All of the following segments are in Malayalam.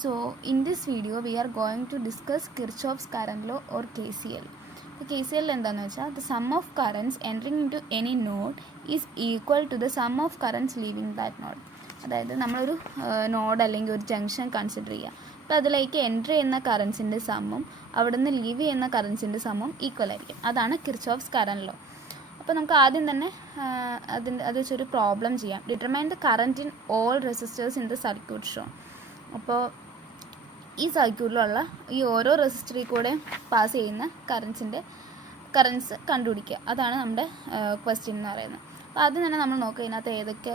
So in this video we are going to discuss Kirchhoff's current law or KCL. The KCL എന്താണെന്ന് വെച്ചാൽ the sum of currents entering into any node is equal to the sum of currents leaving that node. അതായത് നമ്മളൊരു നോഡ് അല്ലെങ്കിൽ ഒരു ജംഗ്ഷൻ കൺസിഡർ ചെയ്യുക. അപ്പോൾ അതിലേക്ക് എൻട്രി ചെയ്യുന്ന കറൻസിൻ്റെ സമ്മും അവിടെ നിന്ന് ലീവ് ചെയ്യുന്ന കറൻസിൻ്റെ സമ്മും ഈക്വൽ ആയിരിക്കും. അതാണ് കിർച്ചോഫ്സ് കറന്റ് ലോ. അപ്പോൾ നമുക്ക് ആദ്യം തന്നെ അത് വെച്ചൊരു പ്രോബ്ലം ചെയ്യാം. Determine the current in all resistors in the circuit show. അപ്പോൾ ഈ സർക്യൂട്ടിലുള്ള ഈ ഓരോ റെസിസ്റ്ററിൽ കൂടെ പാസ് ചെയ്യുന്ന കറൻസ് കണ്ടുപിടിക്കുക. അതാണ് നമ്മുടെ ക്വസ്റ്റ്യൻ എന്ന് പറയുന്നത്. അപ്പോൾ ആദ്യം തന്നെ നമ്മൾ നോക്കുക ഇതിനകത്ത് ഏതൊക്കെ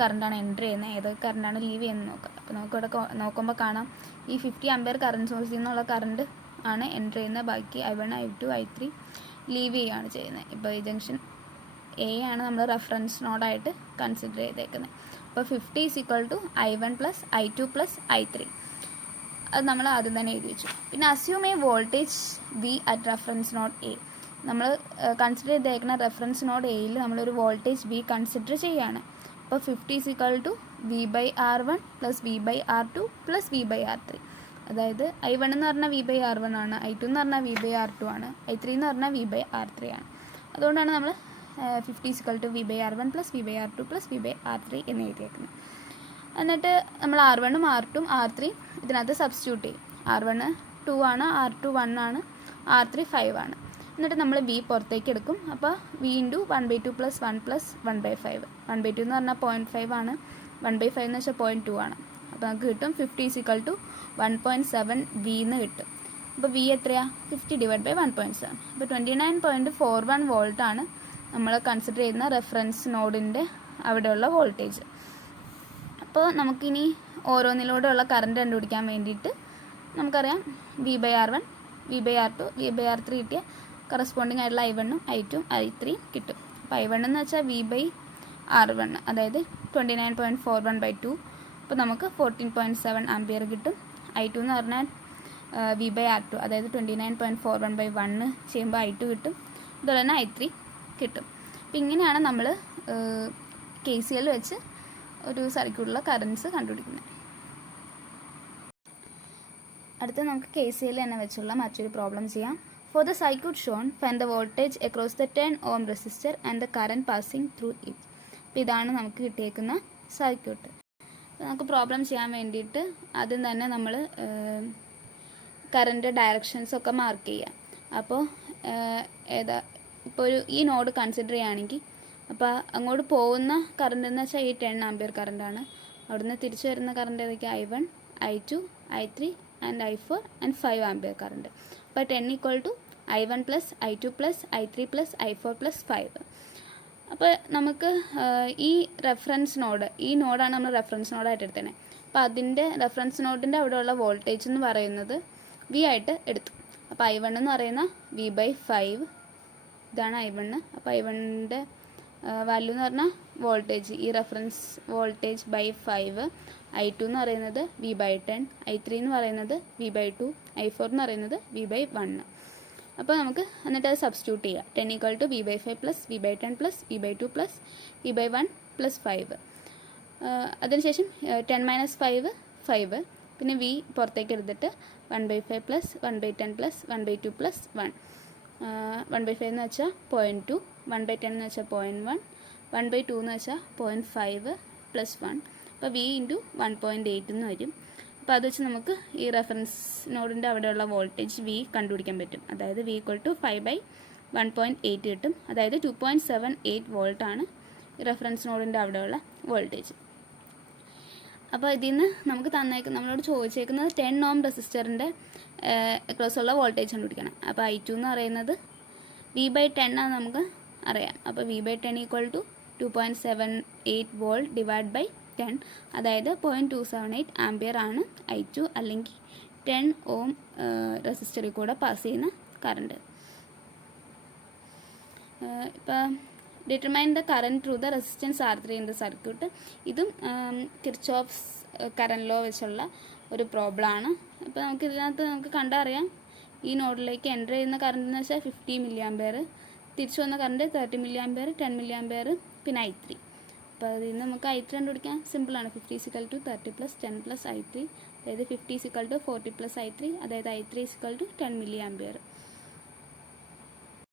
കറണ്ടാണ് എൻട്രി ചെയ്യുന്നത്, ഏതൊക്കെ കറണ്ടാണ് ലീവ് ചെയ്യുന്നത് നോക്കുക. അപ്പോൾ നമുക്കിവിടെ നോക്കുമ്പോൾ കാണാം ഈ 50 ആംപിയർ കറണ്ട് സോഴ്സിൽ നിന്നുള്ള കറണ്ട് ആണ് എൻട്രി ചെയ്യുന്നത്. ബാക്കി I1, I2, I3 ലീവ് ചെയ്യുകയാണ് ചെയ്യുന്നത്. ഇപ്പോൾ ഈ ജംഗ്ഷൻ എ ആണ് നമ്മൾ റെഫറൻസ് നോഡായിട്ട് കൺസിഡർ ചെയ്തേക്കുന്നത്. അപ്പോൾ 50 = I1 + I2 + I3. അത് നമ്മൾ ആദ്യം തന്നെ എഴുതി വെച്ചു. പിന്നെ assume a voltage V at reference node A. നമ്മൾ കൺസിഡർ ചെയ്തേക്കുന്ന റെഫറൻസ് നോഡ് എയിൽ നമ്മളൊരു വോൾട്ടേജ് വി കൺസിഡർ ചെയ്യുകയാണ്. അപ്പോൾ 50 = V/R1 + V/R2 + V/R3. അതായത് I1 എന്ന് പറഞ്ഞാൽ V/R1 ആണ്, I2 എന്ന് പറഞ്ഞാൽ V/R2 ആണ്, I3 എന്ന് പറഞ്ഞാൽ V/R3 ആണ്. അതുകൊണ്ടാണ് നമ്മൾ 50 = V/R1 + V/R2 + V/R3 എന്ന് എഴുതിയേക്കുന്നത്. എന്നിട്ട് നമ്മൾ R1ഉം R2ഉം R3 ഇതിനകത്ത് സബ്സ്റ്റിറ്റ്യൂട്ട് ചെയ്യും. R1 2 ആണ്, R2 1 ആണ്, R3 5 ആണ്. എന്നിട്ട് നമ്മൾ V പുറത്തേക്ക് എടുക്കും. അപ്പോൾ V × 1/2 + 1 + 1/5. 1/2 എന്ന് പറഞ്ഞാൽ 0.5 ആണ്, 1/5 എന്ന് വെച്ചാൽ 0.2 ആണ്. അപ്പോൾ നമുക്ക് കിട്ടും 50 = 1.7 V എന്ന് കിട്ടും. അപ്പോൾ V എത്രയാണ്? 50 / 1.7. അപ്പോൾ 29.41 വോൾട്ടാണ് നമ്മൾ കൺസിഡർ ചെയ്യുന്ന റെഫറൻസ് നോഡിൻ്റെ അവിടെയുള്ള വോൾട്ടേജ്. അപ്പോൾ നമുക്കിനി ഓരോന്നിലൂടെയുള്ള കറണ്ട് കണ്ടുപിടിക്കാൻ വേണ്ടിയിട്ട് നമുക്കറിയാം V/R1, V/R2, V/R3 കിട്ടിയ കറസ്പോണ്ടിങ് ആയിട്ടുള്ള I1ഉം I2ഉം I3 കിട്ടും. അപ്പോൾ I1 എന്ന് വെച്ചാൽ V/R1, അതായത് 29.41/2. അപ്പോൾ നമുക്ക് 14.7 ആംപിയർ കിട്ടും. I2 എന്ന് പറഞ്ഞാൽ V/R2, അതായത് 29.41/1 ചെയ്യുമ്പോൾ I2 കിട്ടും. അതുപോലെ തന്നെ I3 കിട്ടും. അപ്പോൾ ഇങ്ങനെയാണ് നമ്മൾ KCL വെച്ച് ഒരു സർക്യൂട്ടിലുള്ള കറൻസ് കണ്ടുപിടിക്കുന്നത്. അടുത്ത നമുക്ക് KCL തന്നെ വെച്ചുള്ള മറ്റൊരു പ്രോബ്ലം ചെയ്യാം. For the circuit shown find the voltage across the 10 ohm resistor and the current passing through it. അപ്പോൾ ഇതാണ് നമുക്ക് കിട്ടിയേക്കുന്ന സർക്യൂട്ട്. നമുക്ക് പ്രോബ്ലം ചെയ്യാൻ വേണ്ടിയിട്ട് ആദ്യം തന്നെ നമ്മൾ കറണ്ട് ഡയറക്ഷൻസൊക്കെ മാർക്ക് ചെയ്യുക. അപ്പോൾ ഇപ്പോൾ ഈ നോഡ് കൺസിഡർ ചെയ്യുകയാണെങ്കിൽ അപ്പോൾ അങ്ങോട്ട് പോകുന്ന കറണ്ട് എന്ന് വെച്ചാൽ ഈ 10 ആംപിയർ കറണ്ടാണ്. അവിടുന്ന് തിരിച്ചു വരുന്ന കറണ്ട് ഏതൊക്കെ? I1, I2, I3 and I4 and 5 ampere current. അപ്പോൾ 10 = I1 + I2 + I3 + I4 + 5. അപ്പോൾ നമുക്ക് ഈ റെഫറൻസ് നോഡ്, ഈ നോഡാണ് നമ്മൾ റെഫറൻസ് നോഡായിട്ട് എടുത്തത്. അപ്പോൾ അതിൻ്റെ റെഫറൻസ് നോഡിൻ്റെ അവിടെയുള്ള വോൾട്ടേജ് എന്ന് പറയുന്നത് V ആയിട്ട് എടുത്തു. അപ്പോൾ I1 എന്ന് പറയുന്ന V/5, ഇതാണ് I1. അപ്പോൾ I1ൻ്റെ വാല്യൂ എന്ന് പറഞ്ഞാൽ വോൾട്ടേജ്, ഈ റെഫറൻസ് വോൾട്ടേജ് /5. I2 എന്ന് പറയുന്നത് V/10, I3 എന്ന് പറയുന്നത് V/2, I4 എന്ന് പറയുന്നത് V/1. അപ്പോൾ നമുക്ക് എന്നിട്ട് അത് സബ്സ്റ്റിറ്റ്യൂട്ട് ചെയ്യുക. 10 = V/5 + V/10 + V/2 + V/1 + 5. അതിനുശേഷം 10 - 5 5. പിന്നെ V പുറത്തേക്ക് എടുത്തിട്ട് 1/5 + 1/10 + 1/2 + 1. 1/5 എന്ന് വെച്ചാൽ 0.2, 1/10 എന്ന് വെച്ചാൽ 0.1, 1/2 എന്ന് വെച്ചാൽ 0.5 + 1. അപ്പോൾ V × 1.8 എന്ന് വരും. അപ്പോൾ അത് വെച്ച് നമുക്ക് ഈ റെഫറൻസ് നോഡിൻ്റെ അവിടെയുള്ള വോൾട്ടേജ് V കണ്ടുപിടിക്കാൻ പറ്റും. അതായത് V = 5/1.8 കിട്ടും. അതായത് 2.78 വോൾട്ടാണ് ഈ റെഫറൻസ് നോഡിൻ്റെ അവിടെയുള്ള വോൾട്ടേജ്. അപ്പോൾ ഇതിൽ നിന്ന് നമുക്ക് നമ്മളോട് ചോദിച്ചേക്കുന്നത് 10 ohm റെസിസ്റ്ററിൻ്റെ അക്രോസുള്ള വോൾട്ടേജ് കണ്ടുപിടിക്കണം. അപ്പോൾ I2 എന്ന് പറയുന്നത് V/10 ആണ് നമുക്ക് അറിയാം. അപ്പോൾ V/10 = 2.78 വോൾട്ട് / 10, അതായത് 0.278 ആംപിയർ ആണ് I2, അല്ലെങ്കിൽ 10 ohm റെസിസ്റ്ററിൽ കൂടെ പാസ് ചെയ്യുന്ന കറണ്ട്. ഇപ്പോൾ determine the current through the resistance R3 in the circuit. ഇതും കിർച്ചോഫ്സ് കറന്റ് ലോ വെച്ചുള്ള ഒരു പ്രോബ്ലമാണ്. അപ്പോൾ നമുക്ക് കണ്ടറിയാം ഈ നോഡിലേക്ക് എൻ്റർ ചെയ്യുന്ന കറണ്ട് എന്ന് വെച്ചാൽ 50 mA, തിരിച്ചു വന്ന കറണ്ട് 30 mA, 10 mA, പിന്നെ I3. അപ്പോൾ അതിൽ നിന്ന് നമുക്ക് I3 കണ്ടുപിടിക്കാൻ സിമ്പിളാണ്. 50 = 30 + 10 + I3 അതായത് 50 = 40 + I3, അതായത് I3 = 10 mA.